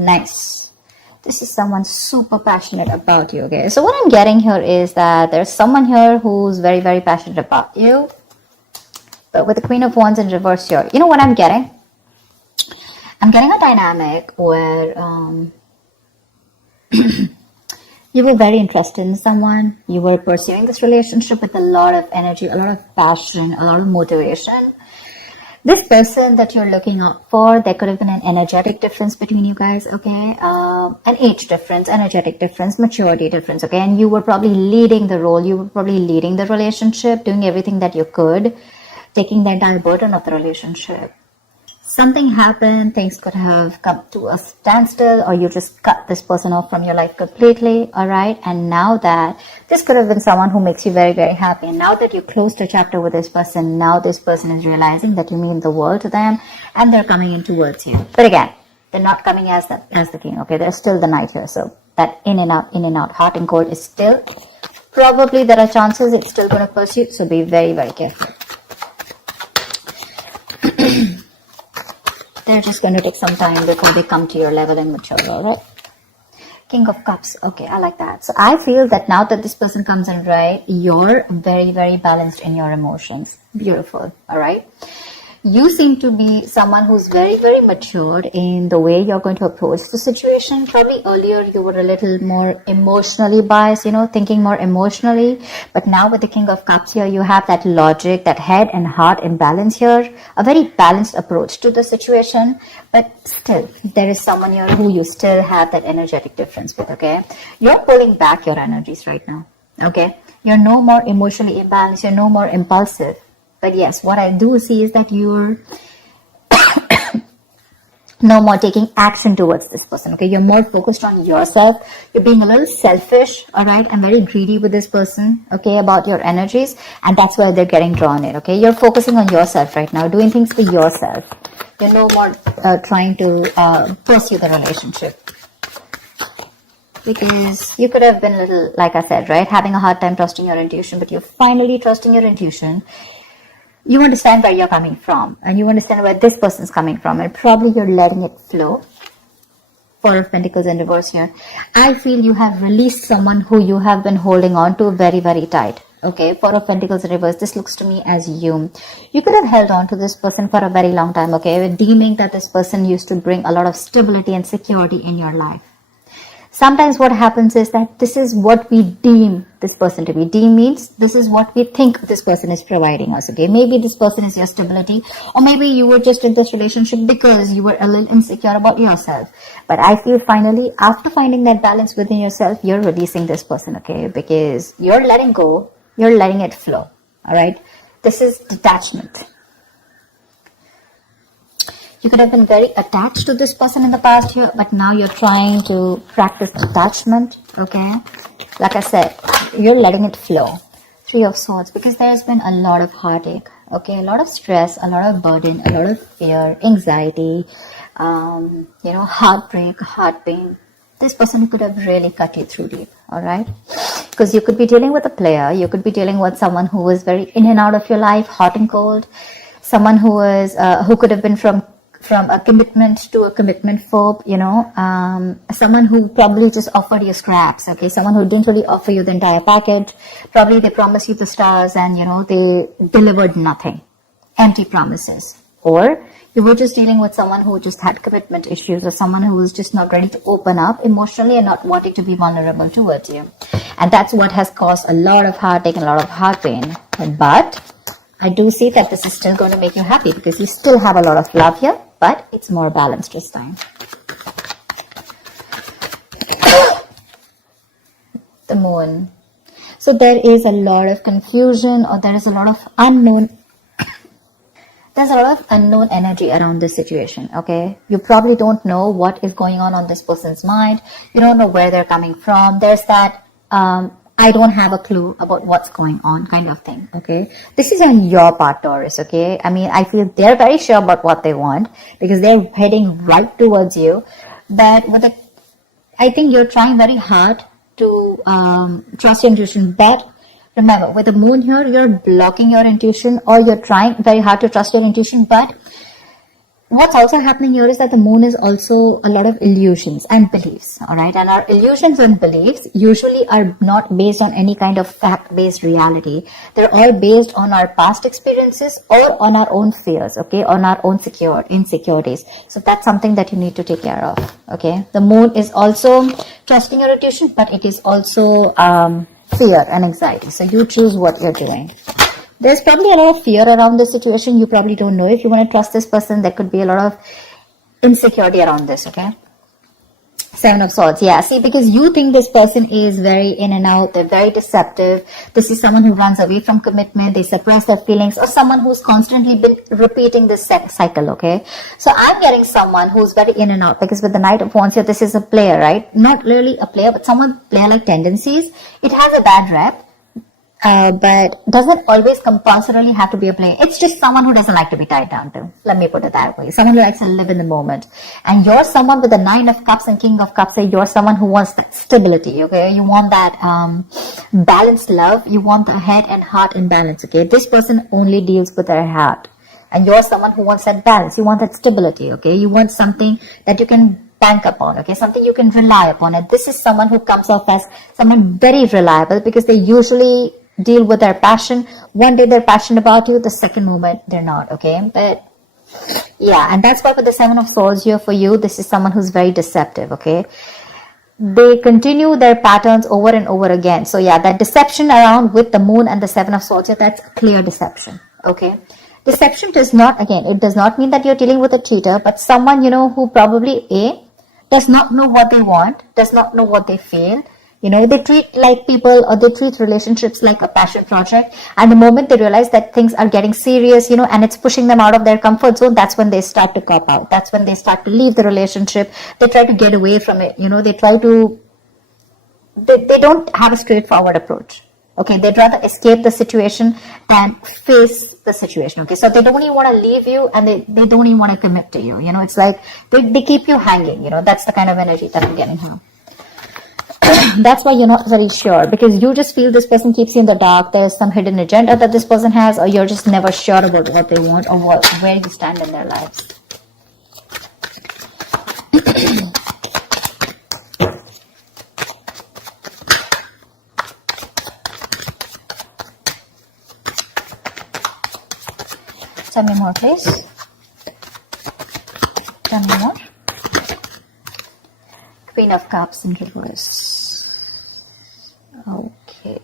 Nice. This is someone super passionate about you, okay? So what I'm getting here is that there's someone here who's very, very passionate about you. But with the Queen of Wands in reverse here, you know what I'm getting? I'm getting a dynamic where you were very interested in someone. You were pursuing this relationship with a lot of energy, a lot of passion, a lot of motivation. This person that you're looking out for, there could have been an energetic difference between you guys, okay? An age difference, energetic difference, maturity difference, okay? And you were probably leading the role. You were probably leading the relationship, doing everything that you could, taking the entire burden of the relationship. Something happened, things could have come to a standstill, or you just cut this person off from your life completely, all right? And now that this could have been someone who makes you very, very happy. And now that you closed a chapter with this person, now this person is realizing that you mean the world to them, and they're coming in towards you. But again, they're not coming as the king, okay? They're still the knight here. So that in and out, hot and cold is still, probably there are chances it's still going to pursue. So be very, very careful. They're just going to take some time before they come to your level and mature, all right? King of Cups. Okay, I like that. So I feel that now that this person comes in, right, you're very, very balanced in your emotions. Beautiful, all right? You seem to be someone who's very, very matured in the way you're going to approach the situation. Probably earlier you were a little more emotionally biased, you know, thinking more emotionally. But now with the King of Cups here, you have that logic, that head and heart imbalance here. A very balanced approach to the situation. But still, there is someone here who you still have that energetic difference with, okay? You're pulling back your energies right now, okay? You're no more emotionally imbalanced. You're no more impulsive. But yes, what I do see is that you're no more taking action towards this person, okay? You're more focused on yourself. You're being a little selfish, all right? And very greedy with this person, okay, about your energies. And that's why they're getting drawn in, okay? You're focusing on yourself right now, doing things for yourself. You're no more trying to pursue the relationship. Because you could have been a little, like I said, right? Having a hard time trusting your intuition, but you're finally trusting your intuition. You understand where you're coming from, and you understand where this person's coming from, and probably you're letting it flow. Four of Pentacles in reverse here. I feel you have released someone who you have been holding on to very, very tight. Okay, Four of Pentacles in reverse. This looks to me as you. You could have held on to this person for a very long time, okay, deeming that this person used to bring a lot of stability and security in your life. Sometimes what happens is that this is what we deem this person to be. Deem means this is what we think this person is providing us, okay? Maybe this person is your stability, or maybe you were just in this relationship because you were a little insecure about yourself. But I feel finally, after finding that balance within yourself, you're releasing this person, okay? Because you're letting go, you're letting it flow, all right? This is detachment. You could have been very attached to this person in the past here, but now you're trying to practice detachment, okay? Like I said, you're letting it flow. Three of Swords, because there's been a lot of heartache, okay? A lot of stress, a lot of burden, a lot of fear, anxiety, heartbreak, heart pain. This person could have really cut you through deep, all right? Because you could be dealing with a player. You could be dealing with someone who was very in and out of your life, hot and cold. Someone who was, who could have been from a commitment to a commitment phobe, someone who probably just offered you scraps, okay? Someone who didn't really offer you the entire package. Probably they promised you the stars and, they delivered nothing. Empty promises. Or you were just dealing with someone who just had commitment issues, or someone who was just not ready to open up emotionally and not wanting to be vulnerable towards you. And that's what has caused a lot of heartache and a lot of heart pain. But I do see that this is still going to make you happy, because you still have a lot of love here, but it's more balanced this time. The Moon. So there is a lot of confusion, or there is a lot of unknown. There's a lot of unknown energy around this situation, okay? You probably don't know what is going on this person's mind. You don't know where they're coming from. There's that, I don't have a clue about what's going on kind of thing, okay? This is on your part, Taurus, okay? I mean, I feel they're very sure about what they want, because they're heading right towards you. But I think you're trying very hard to trust your intuition. But remember, with the Moon here, you're blocking your intuition, or you're trying very hard to trust your intuition, but what's also happening here is that the moon is also a lot of illusions and beliefs, all right? And our illusions and beliefs usually are not based on any kind of fact-based reality. They're all based on our past experiences or on our own fears, okay? On our own insecurities. So that's something that you need to take care of, okay? The moon is also trusting your intuition, but it is also fear and anxiety. So you choose what you're doing. There's probably a lot of fear around this situation. You probably don't know if you want to trust this person. There could be a lot of insecurity around this, okay? Seven of Swords, yeah. See, because you think this person is very in and out. They're very deceptive. This is someone who runs away from commitment. They suppress their feelings, or someone who's constantly been repeating this cycle, okay? So I'm getting someone who's very in and out, because with the Knight of Wands here, this is a player, right? Not really a player, but someone player-like tendencies. It has a bad rep. But doesn't always compulsorily have to be a player. It's just someone who doesn't like to be tied down to. Let me put it that way. Someone who likes to live in the moment. And you're someone with the 9 of Cups and King of Cups. So you're someone who wants that stability, okay? You want that balanced love. You want the head and heart in balance, okay? This person only deals with their heart. And you're someone who wants that balance. You want that stability, okay? You want something that you can bank upon, okay? Something you can rely upon. And this is someone who comes off as someone very reliable, because they usually deal with their passion. One day they're passionate about you, the second moment they're not, okay? But yeah, and that's why with the 7 of Swords here for you, this is someone who's very deceptive, okay? They continue their patterns over and over again. So yeah, that deception around with the moon and the 7 of Swords here, that's clear deception, okay? Deception does not, again, it does not mean that you're dealing with a cheater, but someone, you know, who probably does not know what they want, does not know what they feel. You know, they treat like people, or they treat relationships like a passion project. And the moment they realize that things are getting serious, you know, and it's pushing them out of their comfort zone, that's when they start to cop out. That's when they start to leave the relationship. They try to get away from it. You know, they don't have a straightforward approach. Okay, they'd rather escape the situation than face the situation. Okay, so they don't even want to leave you, and they don't even want to commit to you. You know, it's like they keep you hanging. You know, that's the kind of energy that I'm getting here. That's why you're not very sure, because you just feel this person keeps you in the dark. There's some hidden agenda that this person has, or you're just never sure about what they want or where you stand in their lives. Tell me more, please. Tell me more. Queen of Cups in reverse. Okay.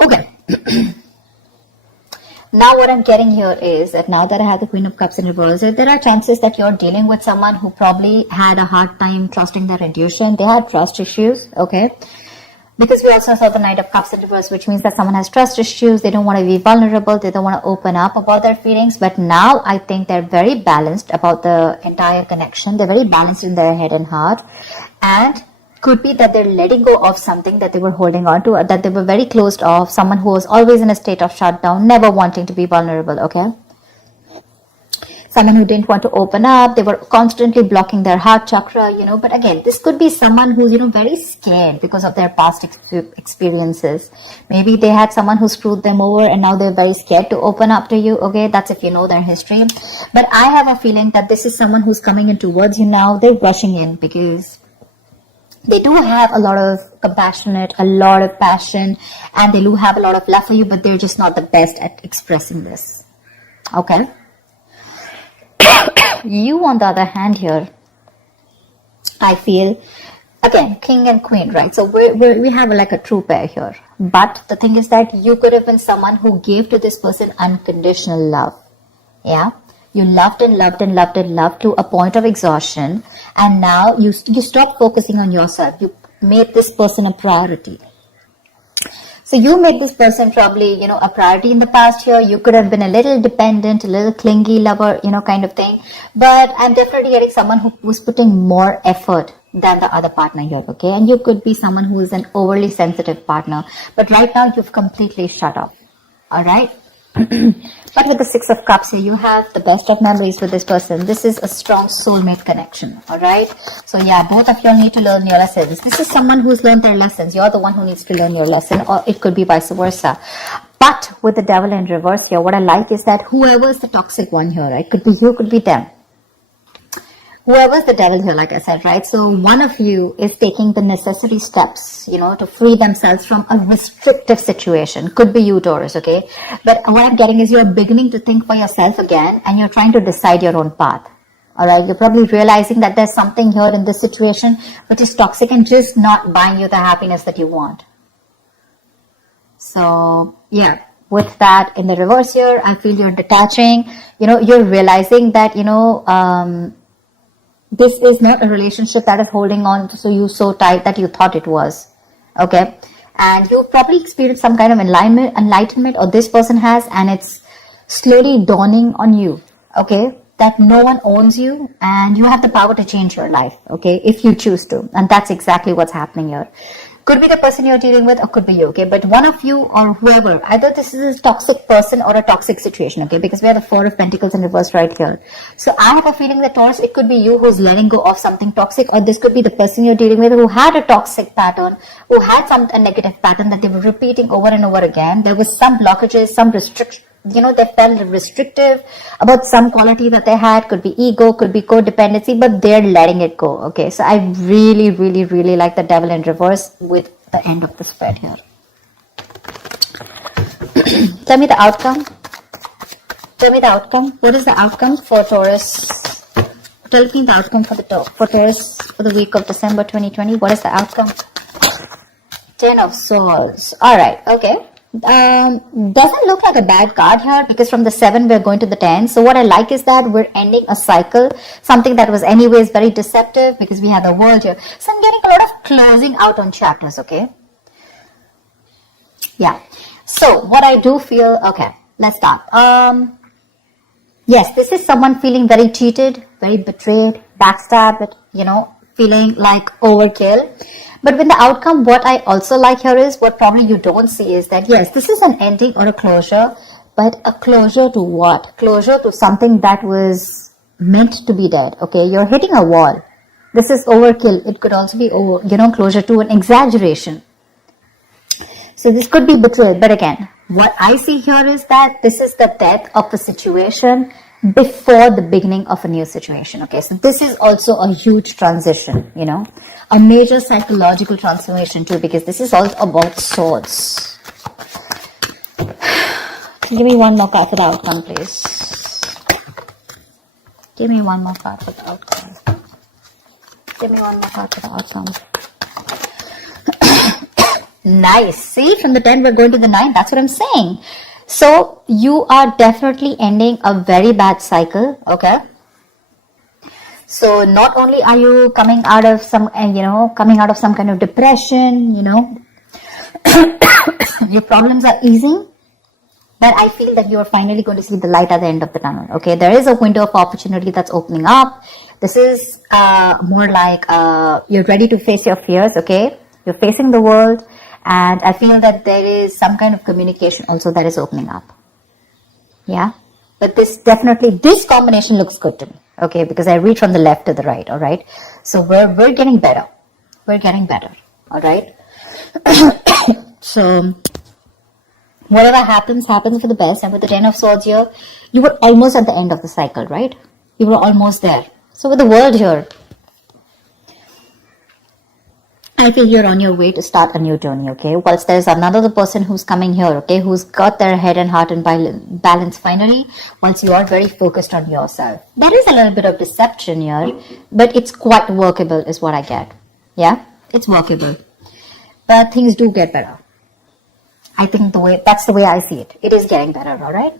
Okay. Now what I'm getting here is that now that I have the Queen of Cups in reverse, there are chances that you're dealing with someone who probably had a hard time trusting their intuition. They had trust issues, okay? Because we also saw the Knight of Cups in reverse, which means that someone has trust issues. They don't want to be vulnerable. They don't want to open up about their feelings. But now I think they're very balanced about the entire connection. They're very balanced in their head and heart. And could be that they're letting go of something that they were holding on to, or that they were very closed off. Someone who was always in a state of shutdown, never wanting to be vulnerable, okay? Someone who didn't want to open up. They were constantly blocking their heart chakra, you know. But again, this could be someone who's, you know, very scared because of their past experiences. Maybe they had someone who screwed them over, and now they're very scared to open up to you, okay? That's if you know their history. But I have a feeling that this is someone who's coming in towards you now. They're rushing in because they do have a lot of compassionate, a lot of passion, and they do have a lot of love for you, but they're just not the best at expressing this, okay? You, on the other hand here, I feel, again, king and queen, right? So we have like a true pair here. But the thing is that you could have been someone who gave to this person unconditional love. Yeah? You loved and loved and loved and loved to a point of exhaustion. And now you stopped focusing on yourself. You made this person a priority. So you made this person probably, you know, a priority in the past year. You could have been a little dependent, a little clingy lover, you know, kind of thing. But I'm definitely getting someone who's putting more effort than the other partner here, okay? And you could be someone who is an overly sensitive partner. But right now, you've completely shut up, all right? But with the 6 of Cups here, you have the best of memories with this person. This is a strong soulmate connection, all right? So yeah, both of you need to learn your lessons. This is someone who's learned their lessons. You're the one who needs to learn your lesson, or it could be vice versa. But with the devil in reverse here, what I like is that whoever is the toxic one here, right? Could be you, could be them. Whoever's the devil here, like I said, right? So one of you is taking the necessary steps, to free themselves from a restrictive situation. Could be you, Taurus, okay? But what I'm getting is you're beginning to think for yourself again, and you're trying to decide your own path. All right, you're probably realizing that there's something here in this situation which is toxic and just not buying you the happiness that you want. So, yeah, with that in the reverse here, I feel you're detaching. You're realizing that, this is not a relationship that is holding on to you so tight that you thought it was. Okay. And you probably experienced some kind of enlightenment, or this person has, and it's slowly dawning on you. Okay. That no one owns you and you have the power to change your life. Okay. If you choose to. And that's exactly what's happening here. Could be the person you're dealing with, or could be you, okay? But one of you or whoever, either this is a toxic person or a toxic situation, okay? Because we have the Four of Pentacles in reverse right here. So I have a feeling that, Taurus, it could be you who's letting go of something toxic, or this could be the person you're dealing with who had a toxic pattern, who had a negative pattern that they were repeating over and over again. There was some blockages, some restriction. They felt restrictive about some quality that they had. Could be ego, could be codependency, but they're letting it go. Okay, so I really, really, really like the devil in reverse with the end of the spread here. Tell me the outcome. Tell me the outcome. What is the outcome for Taurus? Tell me the outcome for Taurus for the week of December 2020. What is the outcome? 10 of Swords. All right. Okay. Doesn't look like a bad card here, because from the 7 we're going to the 10. So what I like is that we're ending a cycle, something that was anyways very deceptive, because we have the World here. So I'm getting a lot of closing out on chapters. Okay, yeah. So what I do feel, okay, let's start. Yes, this is someone feeling very cheated, very betrayed, backstabbed, feeling like overkill. But with the outcome, what I also like here is, what probably you don't see is that, yes, this is an ending or a closure, but a closure to what? Closure to something that was meant to be dead. Okay, you're hitting a wall. This is overkill. It could also be, closure to an exaggeration. So this could be betrayal. But again, what I see here is that this is the death of a situation before the beginning of a new situation. Okay, so this is also a huge transition, a major psychological transformation too, because this is all about swords. Give me one more card for the outcome, please. Give me one more card for the outcome. Give me one more card for the outcome. Nice. See, from the 10 we're going to the 9. That's what I'm saying. So you are definitely ending a very bad cycle. Okay. So not only are you coming out of some, some kind of depression, your problems are easing, but I feel that you are finally going to see the light at the end of the tunnel. Okay. There is a window of opportunity that's opening up. This is more like you're ready to face your fears. Okay. You're facing the world. And I feel that there is some kind of communication also that is opening up. Yeah. But this combination looks good to me. Okay. Because I read from the left to the right. All right. So we're getting better. We're getting better. All right. So whatever happens for the best. And with the 10 of Swords here, you were almost at the end of the cycle, right? You were almost there. So with the World here, I feel you're on your way to start a new journey, okay? Whilst there's another person who's coming here, okay, who's got their head and heart in balance finally, once you are very focused on yourself. There is a little bit of deception here, but it's quite workable is what I get. Yeah, it's workable. But things do get better. I think that's the way I see it. It is getting better, all right?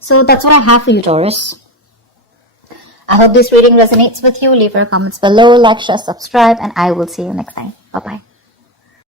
So that's what I have for you, Taurus. I hope this reading resonates with you. Leave your comments below, like, share, subscribe, and I will see you next time. Bye-bye.